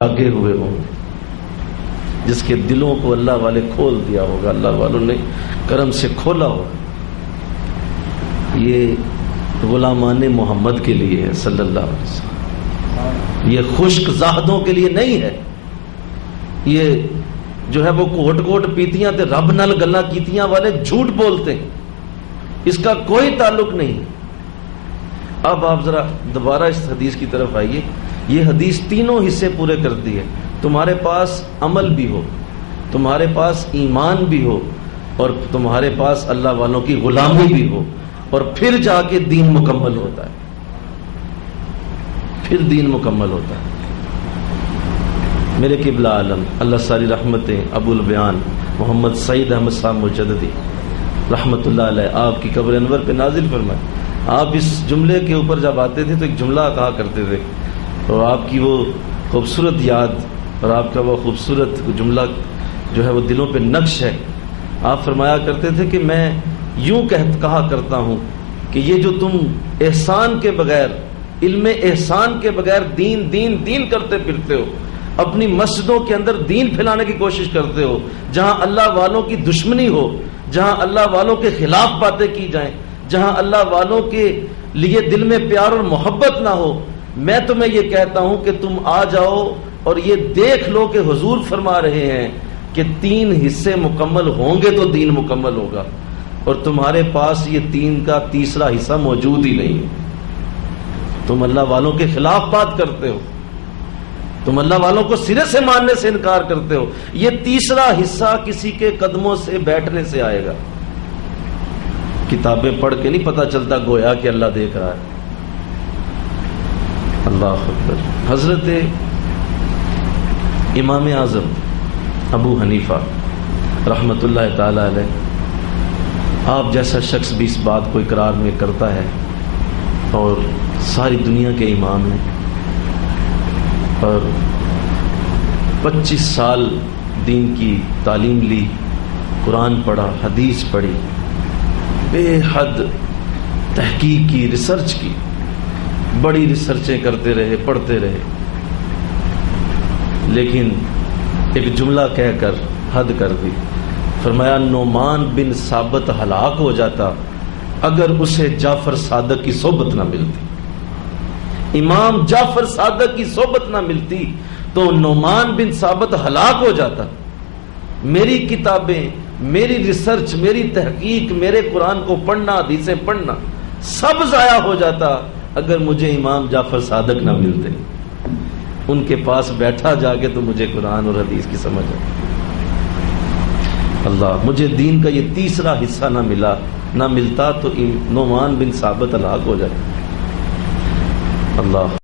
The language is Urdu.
آگے ہوئے ہوں گے، جس کے دلوں کو اللہ والے کھول دیا ہوگا، اللہ والوں نے کرم سے کھولا ہوگا۔ یہ غلامان محمد کے لیے ہے صلی اللہ علیہ وسلم، یہ خشک زاہدوں کے لیے نہیں ہے۔ یہ جو ہے وہ کوٹ کوٹ پیتیاں تے رب نال گلاں کیتیاں والے جھوٹ بولتے ہیں، اس کا کوئی تعلق نہیں۔ اب آپ ذرا دوبارہ اس حدیث کی طرف آئیے۔ یہ حدیث تینوں حصے پورے کرتی ہے، تمہارے پاس عمل بھی ہو، تمہارے پاس ایمان بھی ہو، اور تمہارے پاس اللہ والوں کی غلامی بھی ہو، اور پھر جا کے دین مکمل ہوتا ہے، پھر دین مکمل ہوتا ہے۔ میرے قبلہ عالم اللہ ساری رحمتیں ابو البیان محمد سعید احمد صاحب مجددی رحمت اللہ علیہ آپ کی قبر انور پہ نازل فرمائے۔ آپ اس جملے کے اوپر جب آتے تھے تو ایک جملہ کہا کرتے تھے، اور آپ کی وہ خوبصورت یاد اور آپ کا وہ خوبصورت جملہ جو ہے وہ دلوں پہ نقش ہے۔ آپ فرمایا کرتے تھے کہ میں یوں کہا کرتا ہوں کہ یہ جو تم احسان کے بغیر، علم احسان کے بغیر دین دین دین کرتے پھرتے ہو، اپنی مسجدوں کے اندر دین پھیلانے کی کوشش کرتے ہو، جہاں اللہ والوں کی دشمنی ہو، جہاں اللہ والوں کے خلاف باتیں کی جائیں، جہاں اللہ والوں کے لیے دل میں پیار اور محبت نہ ہو، میں تمہیں یہ کہتا ہوں کہ تم آ جاؤ اور یہ دیکھ لو کہ حضور فرما رہے ہیں کہ 3 حصے مکمل ہوں گے تو دین مکمل ہوگا، اور تمہارے پاس یہ 3 کا تیسرا حصہ موجود ہی نہیں ہے۔ تم اللہ والوں کے خلاف بات کرتے ہو، تم اللہ والوں کو سرے سے ماننے سے انکار کرتے ہو، یہ تیسرا حصہ کسی کے قدموں سے بیٹھنے سے آئے گا۔ کتابیں پڑھ کے نہیں پتہ چلتا گویا کہ اللہ دیکھ رہا ہے۔ اللہ اکبر۔ حضرت امام اعظم ابو حنیفہ رحمت اللہ تعالی علیہ، آپ جیسا شخص بھی اس بات کو اقرار میں کرتا ہے، اور ساری دنیا کے امام ہیں، اور 25 سال دین کی تعلیم لی، قرآن پڑھا، حدیث پڑھی، بے حد تحقیق کی، ریسرچ کی، بڑی ریسرچیں کرتے رہے، پڑھتے رہے، لیکن ایک جملہ کہہ کر حد کر دی۔ فرمایا نعمان بن ثابت ہلاک ہو جاتا اگر اسے جعفر صادق کی صحبت نہ ملتی۔ امام جعفر صادق کی صحبت نہ ملتی تو نعمان بن ثابت ہلاک ہو جاتا۔ میری کتابیں، میری ریسرچ، میری تحقیق، میرے قرآن کو پڑھنا، حدیثیں پڑھنا سب ضائع ہو جاتا اگر مجھے امام جعفر صادق نہ ملتے۔ ان کے پاس بیٹھا جا کے تو مجھے قرآن اور حدیث کی سمجھ آئی۔ اللہ، مجھے دین کا یہ تیسرا حصہ نہ ملتا تو نعمان بن ثابت ہلاک ہو جاتا۔ اللہ